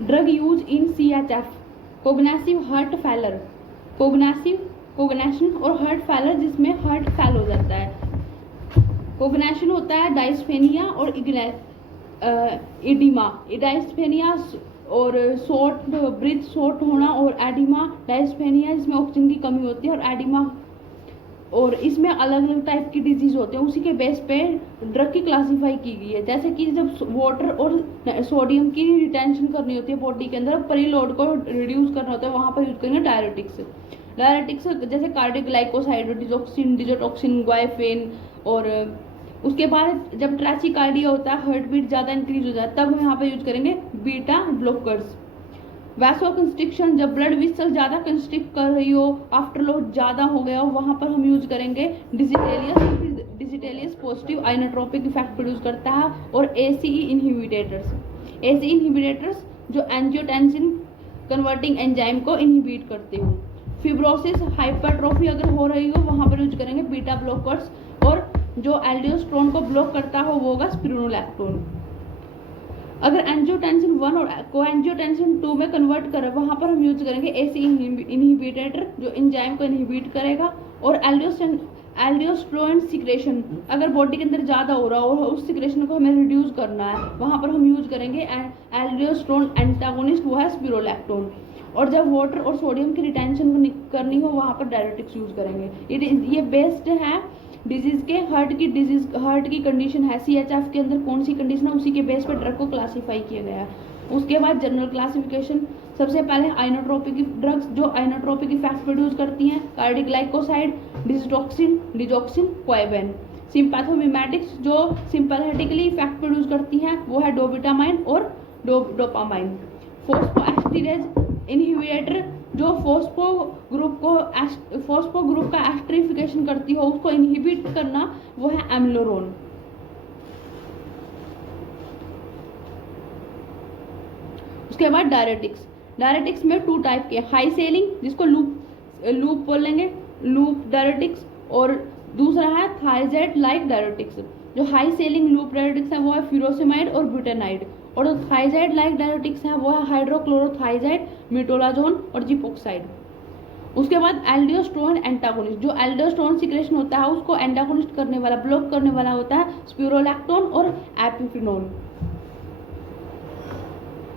Drug use in CHF, cognitive heart failure, cognition और heart failure जिसमें heart fail हो जाता है। कोग्नेशन होता है डायस्फेनिया और एडिमा, डायस्फेनिया और शॉर्ट ब्रीथ शॉर्ट होना, और एडिमा डायस्फेनिया जिसमें ऑक्सीजन की कमी होती है, और एडिमा, और इसमें अलग अलग टाइप की डिजीज होते हैं। उसी के बेस पे ड्रग की क्लासीफाई की गई है। जैसे कि जब वाटर और सोडियम की रिटेंशन करनी होती है बॉडी के अंदर, परिलोड को रिड्यूस करना होता है, वहां पर यूज करेंगे डायरेटिक्स। जैसे कार्डियोग्लाइकोसाइड, डिजोक्सिन, डिजोटॉक्सिन, ग्वाइफेन। और उसके बाद जब ट्रैचिकार्डिया होता है, हार्ट बीट ज़्यादा इंक्रीज हो जाता है, तब यहाँ पे यूज करेंगे बीटा ब्लॉकर्स। वैसो कंस्ट्रिक्शन, जब ब्लड वेसल ज़्यादा कंस्ट्रिक्ट कर रही हो, आफ्टर लोड ज़्यादा हो गया हो, वहाँ पर हम यूज करेंगे डिजिटेलियस पॉजिटिव आइनोट्रोपिक इफेक्ट प्रोड्यूस करता है। और ACE इनहिबिटर्स जो एंजियोटेंसिन कन्वर्टिंग एंजाइम को इनहिबिट करते हो। फिब्रोसिस, हाइपरट्रोफी अगर हो रही हो, वहाँ पर यूज करेंगे बीटा ब्लॉकर्स। और जो एल्डोस्टेरोन को ब्लॉक करता हो वो होगा स्पिरुलिनेक्टोन। अगर एंजियोटेंसिन 1 और कोएंजियोटेंसिन 2 में कन्वर्ट करें, वहां पर हम यूज करेंगे ACE इनहिबिटर जो एंजाइम को इनहिबिट करेगा। और एल्डोस्टेरोन सिक्रेशन, अगर बॉडी के अंदर ज़्यादा हो रहा हो और उस सिक्रेशन को हमें रिड्यूस करना है, वहां पर हम यूज करेंगे एल्डोस्टेरोन एंटागोनिस्ट, वो है स्पिरोलैक्टोन। और जब वाटर और सोडियम की रिटेंशन करनी हो, वहां पर डायरेटिक्स यूज करेंगे। ये बेस्ड है डिजीज के, हार्ट की कंडीशन है, CHF के अंदर कौन सी कंडीशन है, उसी के बेस पर ड्रग को क्लासीफाई किया गया है। उसके बाद जनरल क्लासिफिकेशन, सबसे पहले आइनोट्रोपिक ड्रग्स जो आइनोट्रोपिक इफेक्ट प्रोड्यूस करती हैं, कार्डियोग्लाइकोसाइड, डिजोक्सिन, क्वाइबेन। सिंपैथोमिमेटिक्स जो सिंपैथेटिकली इफेक्ट प्रोड्यूस करती हैं, वो है डोबिटामाइन और डोपामाइन। फोस्फोएस्टिरेज इनहिबिटर जो फोस्फो ग्रुप का एस्टरिफिकेशन करती हो, उसको इनहिबिट करना, वो है एमिलोरोन। उसके बाद डायरेटिक्स में 2 टाइप के, हाई सेलिंग जिसको लूप बोलेंगे, लूप डायरेटिक्स, और दूसरा है थायजाइड लाइक डायरेटिक्स। जो हाई सेलिंग लूप डायरेटिक्स है वो है फ्यूरोसेमाइड और ब्यूटेनाइड, और जो थायजाइड लाइक डायरेटिक्स है वो है हाइड्रोक्लोरोथाइजाइड, मिटोलाजोन और जिपोक्साइड। उसके बाद एल्डोस्टेरोन एंटागोनिस्ट, जो एल्डोस्टेरोन सिक्रेशन होता है उसको एंटागोनिस्ट करने वाला, ब्लॉक करने वाला होता है स्पिरोलैक्टोन और एपिफिनोन।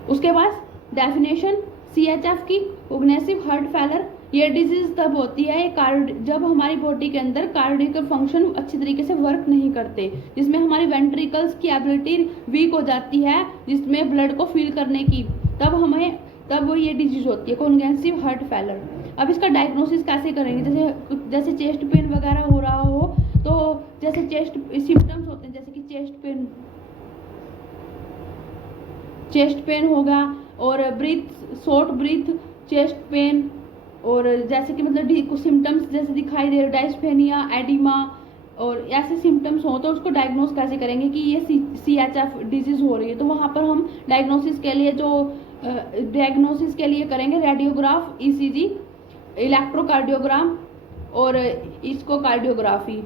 उसके बाद डेफिनेशन CHF की, कोग्निटिव हार्ट फेलर, ये डिजीज तब होती है जब हमारी बॉडी के अंदर कार्डियक फंक्शन अच्छी तरीके से वर्क नहीं करते, जिसमें हमारी वेंट्रिकल्स की एबिलिटी जवीक हो जाती है, जिसमें ब्लड को फील करने की, तब ये डिजीज होती है कोग्निटिव हार्ट फेलर। अब इसका डायग्नोसिस कैसे करेंगे, जैसे चेस्ट पेन वगैरह हो रहा हो, तो जैसे चेस्ट सिम्टम्स होते हैं, जैसे कि चेस्ट पेन होगा, और शॉर्ट ब्रीथ, चेस्ट पेन, और जैसे कि मतलब कुछ सिम्टम्स जैसे दिखाई दे रहे, डायस्फेनिया, एडिमा, और ऐसे सिम्टम्स हो, तो उसको डायग्नोस कैसे करेंगे कि ये CHF डिजीज हो रही है। तो वहाँ पर हम डायग्नोसिस के लिए करेंगे रेडियोग्राफ, ECG, इलेक्ट्रोकार्डियोग्राम और इसको कार्डियोग्राफी।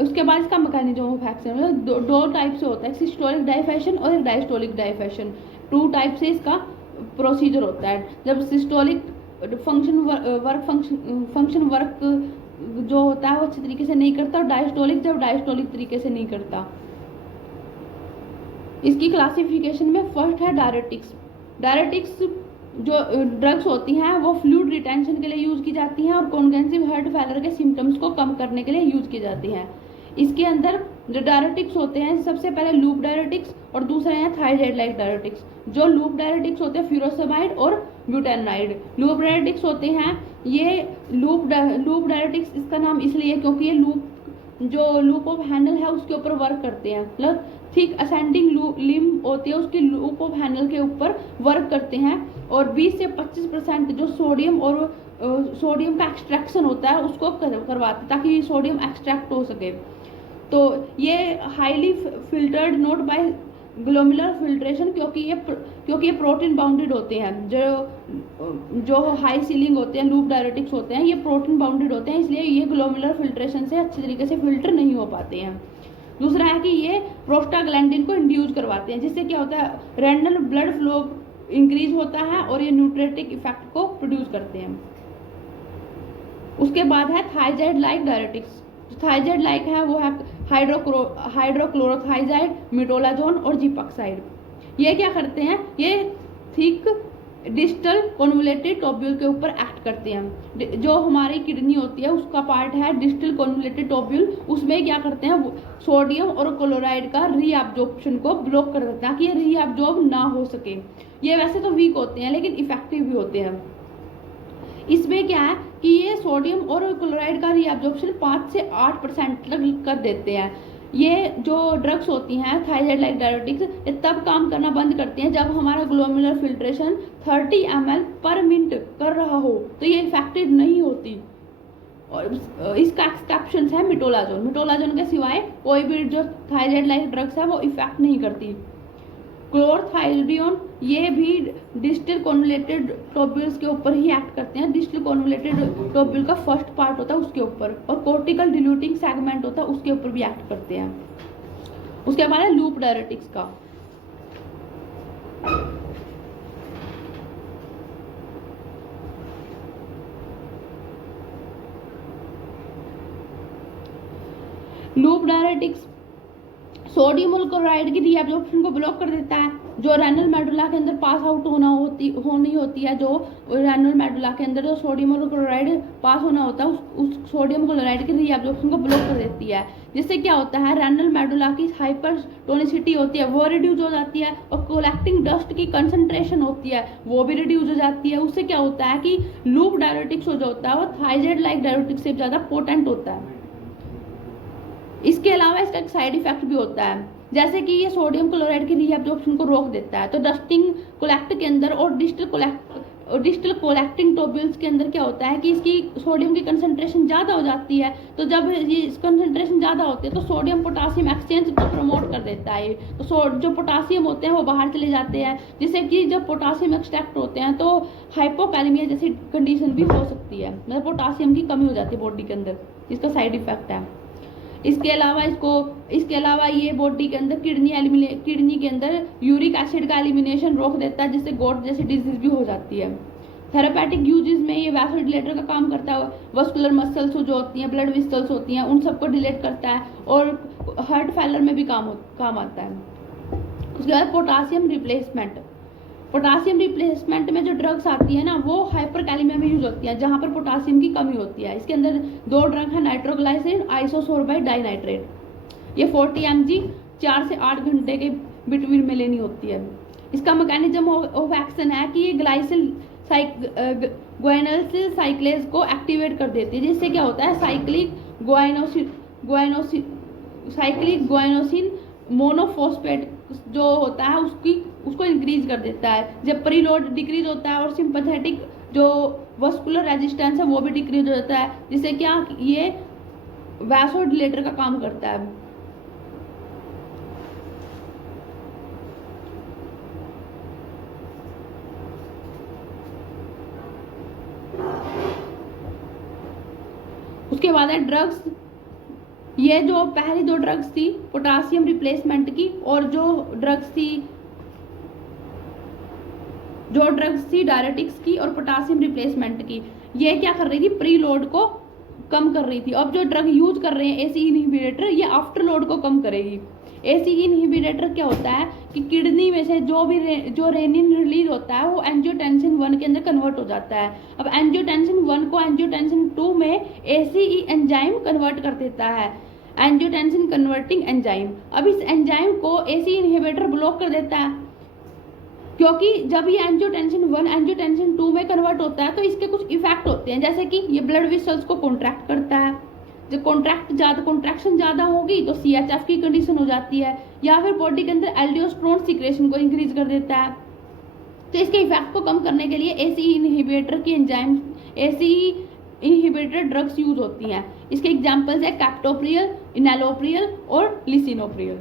उसके बाद इसका मैकेनिज्म ऑफ एक्शन, मतलब 2 टाइप से होता है, सिस्टोलिक डायफेशन और एक डायस्टोलिक डायफेशन। 2 टाइप से इसका प्रोसीजर होता है। जब सिस्टोलिक फंक्शन वर्क जो होता है वो अच्छी तरीके से नहीं करता, और डायस्टोलिक जब डायस्टोलिक तरीके से नहीं करता। इसकी क्लासिफिकेशन में फर्स्ट है डायरेटिक्स जो ड्रग्स होती हैं वो फ्लूइड रिटेंशन के लिए यूज की जाती हैं, और कॉन्जेनिटिव हार्ट फेलर के सिम्टम्स को कम करने के लिए यूज की जाती हैं। इसके अंदर जो डायरेटिक्स होते हैं, सबसे पहले लूप डायरेटिक्स और दूसरे हैं थायजाइड लाइक डायरेटिक्स। जो लूप डायरेटिक्स होते हैं फ्यूरोसेमाइड और ब्यूटेनाइड। लूप डायरेटिक्स होते हैं, ये लूप डायरेटिक्स इसका नाम इसलिए क्योंकि ये लूप ऑफ हैंडल है उसके ऊपर वर्क करते हैं, मतलब थिक असेंडिंग लिम्ब होती है उसकी लूप ऑफ हैंडल के ऊपर वर्क करते हैं, और 20 से 25% जो सोडियम का एक्सट्रैक्शन होता है उसको करवाते हैं ताकि सोडियम एक्सट्रैक्ट हो सके। तो ये highly filtered not by glomerular filtration, क्योंकि ये प्रोटीन बाउंडेड होते हैं। जो हाई सीलिंग होते हैं लूप डायरेटिक्स होते हैं, ये प्रोटीन बाउंडेड होते हैं, इसलिए ये ग्लोमेरुलर फिल्ट्रेशन से अच्छी तरीके से फिल्टर नहीं हो पाते हैं। दूसरा है कि ये प्रोस्टाग्लैंडिन को इंड्यूस करवाते हैं, जिससे क्या होता है रेंडल ब्लड फ्लो इंक्रीज होता है और ये न्यूट्रेटिक इफेक्ट को प्रोड्यूस करते हैं। उसके बाद है thiazide like diuretics. Thiazide like है वो है हाइड्रोक्लोरोथाइजाइड, मिटोलाजोन और जीपॉक्साइड। ये क्या करते हैं, ये थिक डिस्टल कॉन्वोलेटेड टोब्यूल के ऊपर एक्ट करते हैं। जो हमारी किडनी होती है उसका पार्ट है डिस्टल कॉन्वोलेटेड टोब्यूल, उसमें क्या करते हैं सोडियम और क्लोराइड का रीअब्जॉर्प्शन को ब्लॉक कर देते हैं ताकि ये रीअब्जॉर्ब ना हो सके। ये वैसे तो वीक होते हैं लेकिन इफेक्टिव भी होते हैं। इसमें क्या है कि ये सोडियम और क्लोराइड का रीअब्जॉर्प्शन 5 से 8% तक कर देते हैं। ये जो ड्रग्स होती हैं थायराइड लाइक डायरेटिक्स, ये तब काम करना बंद करती हैं जब हमारा ग्लोमेरुलर फिल्ट्रेशन 30 ml पर मिनट कर रहा हो, तो ये इफेक्टिव नहीं होती। और इसका एक्सेप्शन है मिटोलाजोन। मिटोलाजोन के सिवाय कोई भी जो थायराइड लाइक ड्रग्स है वो इफेक्ट नहीं करती। क्लोरथाइरिडोन ये भी डिस्टल कॉन्वोलेटेड टोब्यूल्स के ऊपर ही एक्ट करते हैं। डिस्टल कॉन्वोलेटेड टोब्यूल का फर्स्ट पार्ट होता है उसके ऊपर, और कोर्टिकल डिल्यूटिंग सेगमेंट होता है उसके ऊपर भी एक्ट करते हैं। उसके बाद है लूप डायरेटिक्स का। लूप डायरेटिक्स सोडियम और क्लोराइड की रीअब्जॉर्प्शन को ब्लॉक कर देता है। जो रेनल मेडुला के अंदर पास आउट होनी होती है, जो रेनल मेडुला के अंदर जो सोडियम और क्लोराइड पास होना होता है उस सोडियम क्लोराइड की रीअब्जॉर्प्शन को ब्लॉक कर देती है। जिससे क्या होता है, रेनल मेडुला की हाइपरटोनिसिटी होती है वो रिड्यूस हो जाती है, और कोलेक्टिंग डस्ट की कंसंट्रेशन होती है वो भी रिड्यूस हो जाती है। उससे क्या होता है कि लूप डायरेटिक्स जो होता है वो थायराइड लाइक डायरेटिक्स से ज़्यादा पोटेंट होता है। इसके अलावा इसका एक साइड इफेक्ट भी होता है, जैसे कि ये सोडियम क्लोराइड की रीअब्जॉर्प्शन को रोक देता है। तो डस्टिंग कोलेक्ट के अंदर और डिस्टल कोलेक्टिंग टोब्यूल्स के अंदर क्या होता है कि इसकी सोडियम की कंसंट्रेशन ज़्यादा हो जाती है। तो जब ये कंसंट्रेशन ज़्यादा होती है तो सोडियम पोटासियम एक्सचेंज को प्रमोट कर देता है। तो जो पोटासियम होते हैं वो बाहर चले जाते हैं, जिससे कि जब पोटासियम एक्सट्रैक्ट होते हैं तो हाइपोकैलेमिया जैसी कंडीशन भी हो सकती है, मतलब पोटासियम की कमी हो जाती है बॉडी के अंदर। इसका साइड इफेक्ट है। इसके अलावा ये बॉडी के अंदर किडनी के अंदर यूरिक एसिड का एलिमिनेशन रोक देता है, जिससे गोट जैसी डिजीज भी हो जाती है। थेरापेटिक यूजेस में ये वैसोडिलेटर का काम करता है। वस्कुलर मसल्स जो होती हैं, ब्लड वेसल्स होती हैं, उन सबको डिलेट करता है, और हार्ट फेलर में भी काम आता है। उसके बाद पोटासियम रिप्लेसमेंट में जो ड्रग्स आती है ना वो हाइपरकैलेमिया में यूज होती है, जहाँ पर पोटासियम की कमी होती है। इसके अंदर 2 ड्रग है, नाइट्रोग्लाइसिन, आइसोसोर्बाइड डाइनाइट्रेट। ये 40 mg 4 से 8 घंटे के बिटवीन में लेनी होती है। इसका मैकेनिज्म ऑफ एक्शन है कि ये ग्वाइनोसिल साइक्लेज को एक्टिवेट कर देती है, जिससे क्या होता है साइक्लिक ग्वाइनोसिन मोनोफॉस्फेट जो होता है उसको इंक्रीज कर देता है। जब प्रीलोड डिक्रीज होता है और सिंपैथेटिक जो वस्कुलर रेजिस्टेंस है वो भी डिक्रीज हो जाता है, जिससे क्या ये वैसोडिलेटर का काम करता है। उसके बाद है ड्रग्स। ये जो पहली 2 ड्रग्स थी पोटासियम रिप्लेसमेंट की, और जो ड्रग्स थी डायरेटिक्स की और पोटासियम रिप्लेसमेंट की, ये क्या कर रही थी, प्री लोड को कम कर रही थी। अब जो ड्रग यूज कर रहे हैं एसी इनहिबिटर, ये आफ्टर लोड को कम करेगी। एसी इनहिबिटर क्या होता है कि किडनी में से जो रेनिन रिलीज होता है वो एंजियोटेंसिन 1 के अंदर कन्वर्ट हो जाता है। अब एंजियोटेंसिन 1 को एंजियोटेंसिन 2 में एसीई एंजाइम कन्वर्ट कर देता है, एंजियोटेंसिन कन्वर्टिंग एंजाइम। अब इस एंजाइम को एसी इनहिबिटर ब्लॉक कर देता है, क्योंकि जब ये एंजियोटेंसिन 1 एंजियोटेंसिन 2 में कन्वर्ट होता है तो इसके कुछ इफेक्ट होते हैं, जैसे कि ये ब्लड वेसल्स को कॉन्ट्रैक्ट करता है। जब कॉन्ट्रैक्शन ज़्यादा होगी तो CHF की कंडीशन हो जाती है, या फिर बॉडी के अंदर एल्डियोस्टेरोन सीक्रेशन को इंक्रीज कर देता है। तो इसके इफेक्ट को कम करने के लिए एसी इनहिबिटर ड्रग्स यूज होती हैं। इसके एग्जांपल्स है कैप्टोप्रियल, इनैलोप्रियल और लिसिनोप्रियल।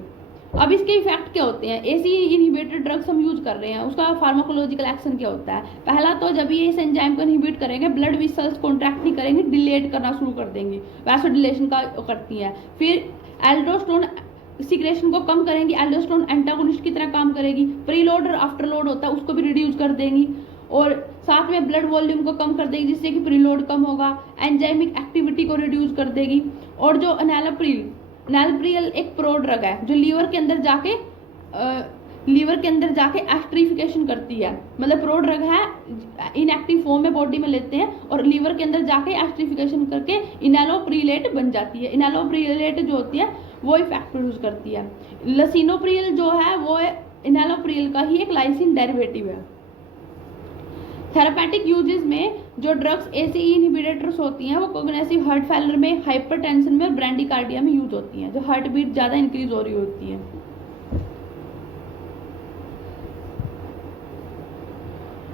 अब इसके इफेक्ट क्या होते हैं, एसी इनहिबिटर ड्रग्स हम यूज कर रहे हैं, उसका फार्माकोलॉजिकल एक्शन क्या होता है। पहला तो जब ये इस एंजाइम को इनहिबिट करेंगे ब्लड वेसल्स कॉन्ट्रैक्ट नहीं करेंगे, डिलेट करना शुरू कर देंगे, वैसोडिलेशन का करती हैं। फिर एल्डोस्टेरोन सिक्रेशन को कम करेंगी, एल्डोस्टेरोन एंटागोनिस्ट की तरह काम करेगी। प्रीलोड और आफ्टर लोड होता है उसको भी रिड्यूस कर देंगी, और साथ में ब्लड वॉल्यूम को कम कर देगी जिससे कि प्रीलोड कम होगा। एंजाइमिक एक्टिविटी को रिड्यूस कर देगी। और जो एनालप्रिल एक प्रो ड्रग है जो लीवर के अंदर जाके एस्ट्रिफिकेशन करती है, मतलब प्रो ड्रग है, इनएक्टिव फॉर्म में बॉडी में लेते हैं और लीवर के अंदर जाके एस्ट्रिफिकेशन करके इनैलोप्रिलेट बन जाती है। इनैलोप्रिलेट जो होती है वो इफेक्ट प्रोड्यूस करती है। लसिनोप्रिल जो है वो इनैलोप्रिल का ही एक लाइसिन डेरिवेटिव है। थेरापेटिक यूजेस में जो ड्रग्स ACE इनहिबिटर्स होती हैं वो कोग्निटिव हार्ट फेलियर में, हाइपरटेंशन में और ब्रेडिकार्डिया में यूज होती हैं, जो हार्ट बीट ज़्यादा इंक्रीज हो रही होती है।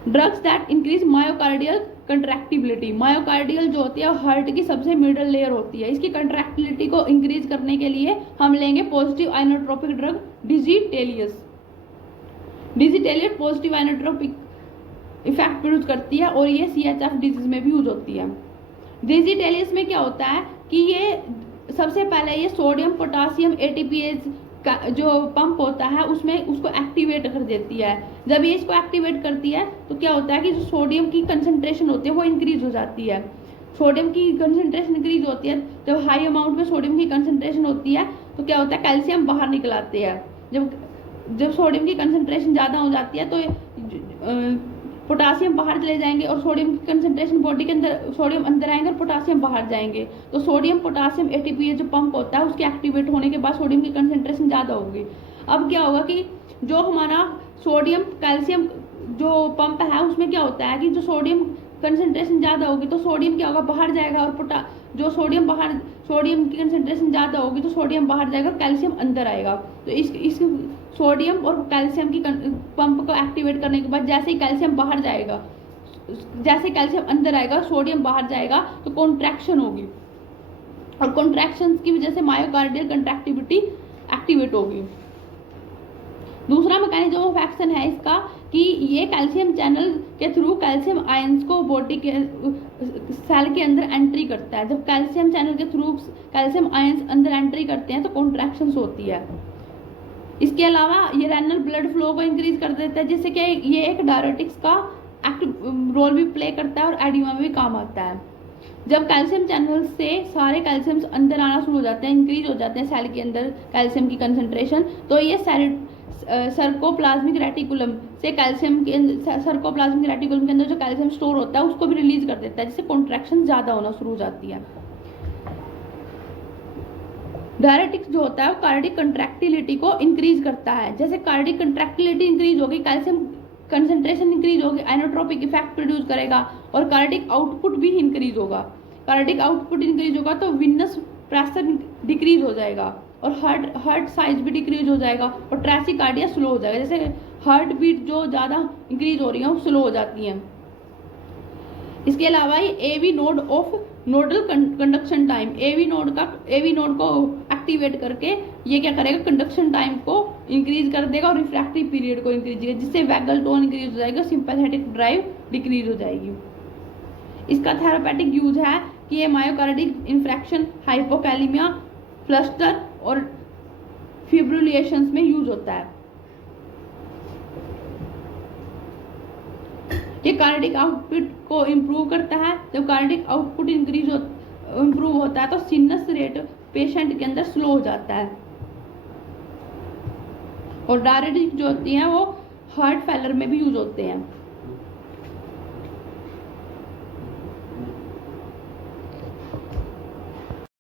Drugs that increase myocardial contractility. Myocardial जो होती है वो हार्ट की सबसे मिडल लेयर होती है, इसकी कंट्रैक्टिबिलिटी को इंक्रीज करने के लिए हम लेंगे positive inotropic drug digitalis. Digitalis positive inotropic effect produce करती है और ये CHF डिजीज में भी यूज होती है। डिजिटेलियस में क्या होता है कि ये सबसे पहले ये सोडियम पोटासियम ATPase का जो पंप होता है उसमें उसको एक्टिवेट कर देती है। जब ये इसको एक्टिवेट करती है तो क्या होता है कि जो सोडियम की कंसंट्रेशन होती है वो इंक्रीज हो जाती है। सोडियम की कंसंट्रेशन इंक्रीज होती है, जब हाई अमाउंट में सोडियम की कंसंट्रेशन होती है तो क्या होता है कैल्शियम बाहर निकल आते हैं। जब सोडियम की कंसंट्रेशन ज़्यादा हो जाती है तो पोटासियम बाहर चले जाएंगे और सोडियम की कंसंट्रेशन बॉडी के अंदर, सोडियम अंदर आएंगे और पोटासियम बाहर जाएंगे। तो सोडियम पोटासियम ATPase जो पंप होता है उसके एक्टिवेट होने के बाद सोडियम की कंसंट्रेशन ज़्यादा होगी। अब क्या होगा कि जो हमारा सोडियम कैल्शियम जो पंप है उसमें क्या होता है कि जो सोडियम कंसंट्रेशन ज़्यादा होगी तो सोडियम क्या होगा बाहर जाएगा, और जो सोडियम की कंसंट्रेशन ज़्यादा होगी तो सोडियम बाहर जाएगा और कैल्शियम अंदर आएगा। तो इस सोडियम और कैल्शियम की पंप को एक्टिवेट करने के बाद जैसे ही कैल्शियम बाहर जाएगा, जैसे कैल्शियम अंदर आएगा सोडियम बाहर जाएगा तो कॉन्ट्रैक्शन होगी, और कॉन्ट्रैक्शन की वजह से मायोकार्डियल कंट्रैक्टिविटी एक्टिवेट होगी। दूसरा मैकेनिज्म ऑफ एक्शन है इसका कि ये कैल्शियम चैनल के थ्रू कैल्शियम आयंस को बॉडी के सेल के अंदर एंट्री करता है। जब कैल्शियम चैनल के थ्रू कैल्शियम आयंस अंदर एंट्री करते हैं तो कॉन्ट्रैक्शंस होती है। इसके अलावा ये रेनल ब्लड फ्लो को इंक्रीज कर देता है, जिससे कि ये एक डायरेटिक्स का एक्टिव रोल भी प्ले करता है और एडिमा में भी काम आता है। जब कैल्शियम चैनल से सारे कैल्शियम्स अंदर आना शुरू हो जाते हैं, इंक्रीज हो जाते हैं सेल के अंदर कैल्शियम की कंसंट्रेशन, तो ये सर्कोप्लाज्मिक रेटिकुलम से सर्कोप्लाज्मिक रेटिकुलम के अंदर जो कैल्शियम स्टोर होता है उसको भी रिलीज कर देता है, जिससे कॉन्ट्रैक्शन ज़्यादा होना शुरू हो जाती है। डायरेटिक्स जो होता है वो कार्डिक कंट्रैक्टिलिटी को इंक्रीज करता है। जैसे कार्डिक कंट्रैक्टिलिटी इंक्रीज होगी, कैल्शियम कंसंट्रेशन इंक्रीज होगी, आइनोट्रोपिक इफेक्ट प्रोड्यूस करेगा और कार्डिक आउटपुट भी इंक्रीज होगा। कार्डिक आउटपुट इंक्रीज होगा तो विनस प्रेशर डिक्रीज हो जाएगा और हार्ट साइज भी डिक्रीज हो जाएगा और ट्रैकिकार्डिया स्लो हो जाएगा। जैसे हार्ट बीट जो ज़्यादा इंक्रीज हो रही है वो स्लो हो जाती हैं। इसके अलावा ये AV node of nodal conduction time, AV node को एक्टिवेट करके ये क्या करेगा, कंडक्शन टाइम को इंक्रीज कर देगा और रिफ्रैक्टिव पीरियड को इंक्रीज करेगा, जिससे वैगल टोन इंक्रीज हो जाएगा, सिंपैथेटिक ड्राइव डिक्रीज हो जाएगी। इसका थेरापेटिक यूज है कि ये मायोकार्डिक इंफ्रैक्शन, हाइपोकैलिमिया, फ्लस्टर और फिब्रिलेशंस में यूज होता है। ये कार्डिक आउटपुट को इम्प्रूव करता है। जब कार्डिक आउटपुट इम्प्रूव होता है तो सिनस रेट पेशेंट के अंदर स्लो हो जाता है। और डायरेटिक्स जो होती हैं वो हार्ट फेलियर में भी यूज होते हैं।